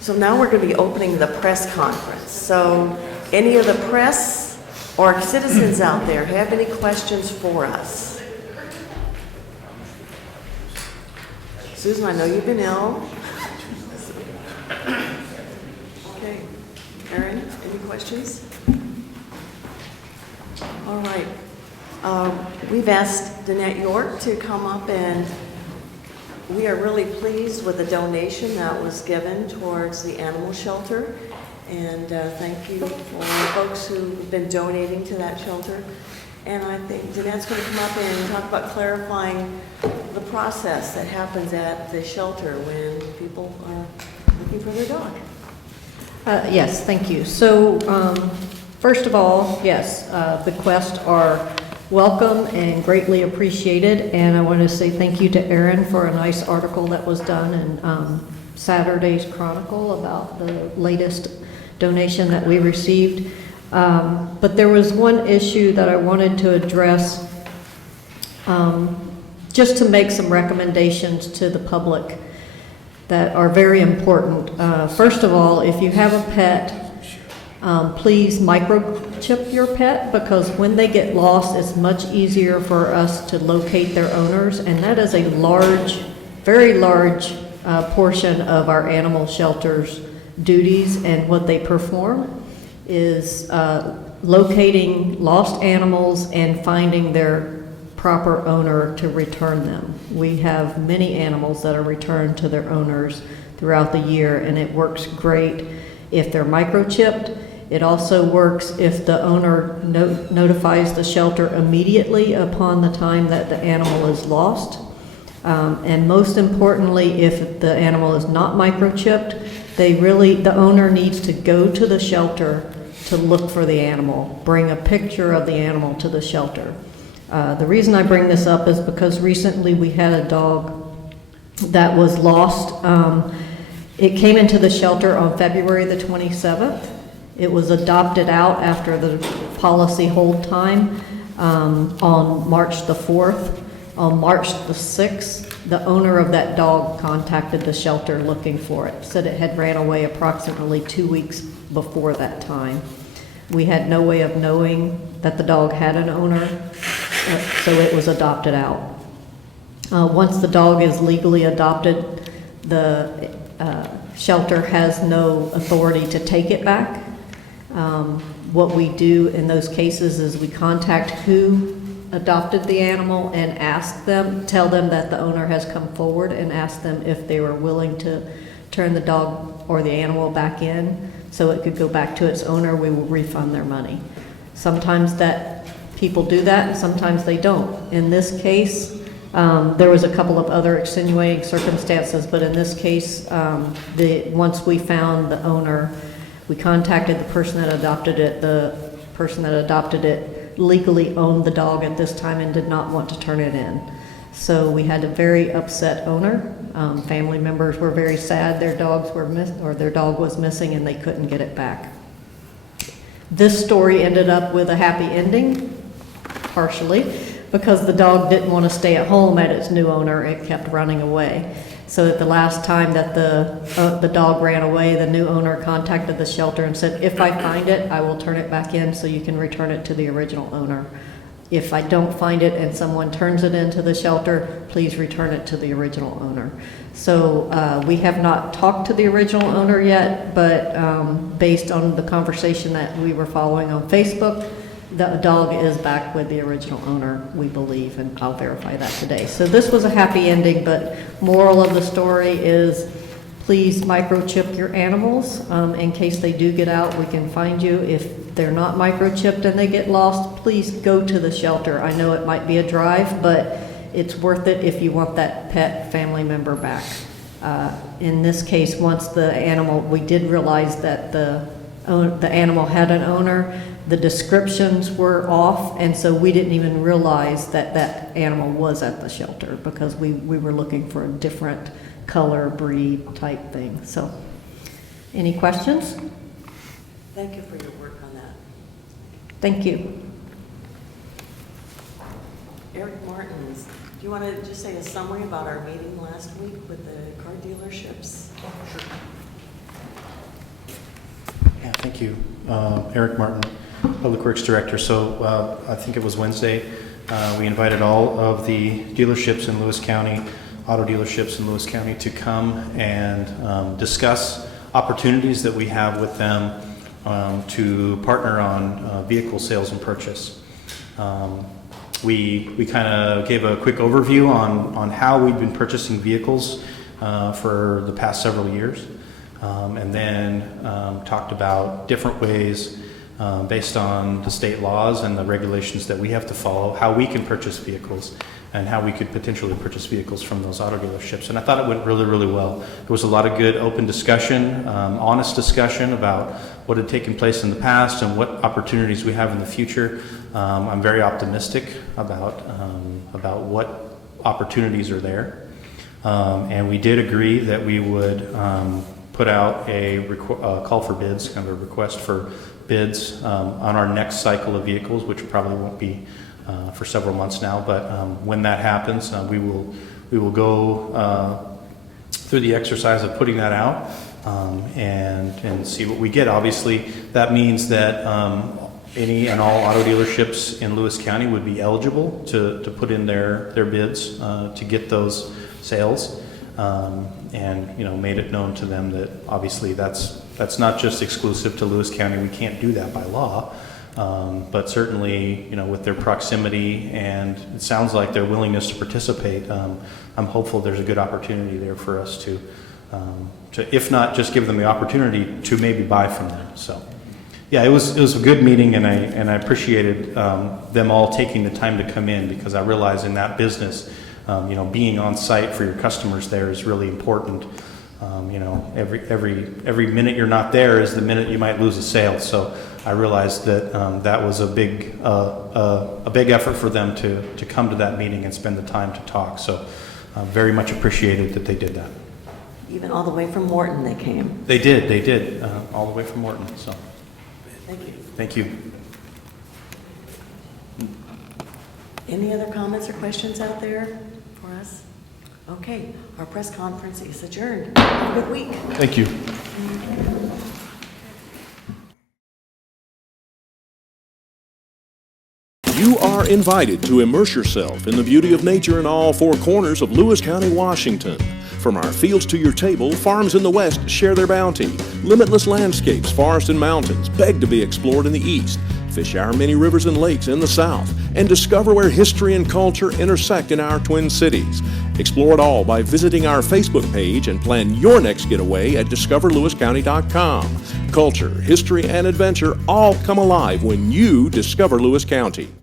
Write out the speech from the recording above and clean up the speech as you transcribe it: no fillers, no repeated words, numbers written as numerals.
So now we're going to be opening the press conference. So any of the press or citizens out there have any questions for us? Susan, I know you've been ill. Okay. Erin, any questions? All right. We've asked Danette York to come up, and we are really pleased with the donation that was given towards the animal shelter. And thank you for folks who've been donating to that shelter. And I think Danette's going to come up and talk about clarifying the process that happens at the shelter when people are looking for their dog. Yes, thank you. So, first of all, yes, bequests are welcome and greatly appreciated. And I want to say thank you to Erin for a nice article that was done in Saturday's Chronicle about the latest donation that we received. But there was one issue that I wanted to address, just to make some recommendations to the public that are very important. First of all, if you have a pet, please microchip your pet, because when they get lost, it's much easier for us to locate their owners, and that is a large, very large portion of our animal shelter's duties, and what they perform is locating lost animals and finding their proper owner to return them. We have many animals that are returned to their owners throughout the year, and it works great if they're microchipped. It also works if the owner notifies the shelter immediately upon the time that the animal is lost. And most importantly, if the animal is not microchipped, the owner needs to go to the shelter to look for the animal, bring a picture of the animal to the shelter. The reason I bring this up is because recently we had a dog that was lost. It came into the shelter on February the 27th. It was adopted out after the policy hold time on March the 4th. On March the 6th, the owner of that dog contacted the shelter looking for it, said it had ran away approximately 2 weeks before that time. We had no way of knowing that the dog had an owner, so it was adopted out. Once the dog is legally adopted, the shelter has no authority to take it back. What we do in those cases is we contact who adopted the animal and tell them that the owner has come forward, and ask them if they were willing to turn the dog or the animal back in so it could go back to its owner. We will refund their money. Sometimes that people do that, and sometimes they don't. In this case, there was a couple of other extenuating circumstances, but in this case, once we found the owner, we contacted the person that adopted it. The person that adopted it legally owned the dog at this time and did not want to turn it in. So we had a very upset owner. Family members were very sad. Their dog was missing, and they couldn't get it back. This story ended up with a happy ending, partially, because the dog didn't want to stay at home at its new owner. It kept running away. So at the last time that the dog ran away, the new owner contacted the shelter and said, if I find it, I will turn it back in so you can return it to the original owner. If I don't find it and someone turns it into the shelter, please return it to the original owner. So we have not talked to the original owner yet, but based on the conversation that we were following on Facebook, the dog is back with the original owner, we believe, and I'll verify that today. So this was a happy ending, but moral of the story is please microchip your animals in case they do get out. We can find you. If they're not microchipped and they get lost, please go to the shelter. I know it might be a drive, but it's worth it if you want that pet family member back. In this case, once the animal, we did realize that the animal had an owner. The descriptions were off, and so we didn't even realize that that animal was at the shelter because we were looking for a different color, breed type thing. So, any questions? Thank you for your work on that. Thank you. Eric Martins, do you want to just say a summary about our meeting last week with the car dealerships? Sure. Yeah, thank you. Eric Martin, Public Works Director. So I think it was Wednesday, we invited all of the dealerships in Lewis County, auto dealerships in Lewis County, to come and discuss opportunities that we have with them to partner on vehicle sales and purchase. We kind of gave a quick overview on how we've been purchasing vehicles for the past several years. And then talked about different ways based on the state laws and the regulations that we have to follow, how we can purchase vehicles and how we could potentially purchase vehicles from those auto dealerships. And I thought it went really, really well. There was a lot of good open discussion, honest discussion about what had taken place in the past and what opportunities we have in the future. I'm very optimistic about what opportunities are there. And we did agree that we would put out a call for bids, kind of a request for bids on our next cycle of vehicles, which probably won't be for several months now. But when that happens, we will go through the exercise of putting that out and see what we get. Obviously, that means that any and all auto dealerships in Lewis County would be eligible to put in their bids to get those sales. And made it known to them that obviously that's not just exclusive to Lewis County. We can't do that by law, but certainly with their proximity and it sounds like their willingness to participate, I'm hopeful there's a good opportunity there for us to if not just give them the opportunity to maybe buy from them. So yeah, it was a good meeting, and I appreciated them all taking the time to come in, because I realize in that business, being on site for your customers there is really important. Every minute you're not there is the minute you might lose a sale. So I realized that that was a big effort for them to come to that meeting and spend the time to talk. So very much appreciated that they did that. Even all the way from Morton they came. They did, all the way from Morton. So Thank you. thank you. Any other comments or questions out there for us? Okay, our press conference is adjourned. Have a good week. Thank you. You are invited to immerse yourself in the beauty of nature in all four corners of Lewis County, Washington. From our fields to your table, farms in the west share their bounty. Limitless landscapes, forests and mountains beg to be explored in the east. Fish our many rivers and lakes in the south, and discover where history and culture intersect in our twin cities. Explore it all by visiting our Facebook page and plan your next getaway at discoverlewiscounty.com. Culture, history, and adventure all come alive when you discover Lewis County.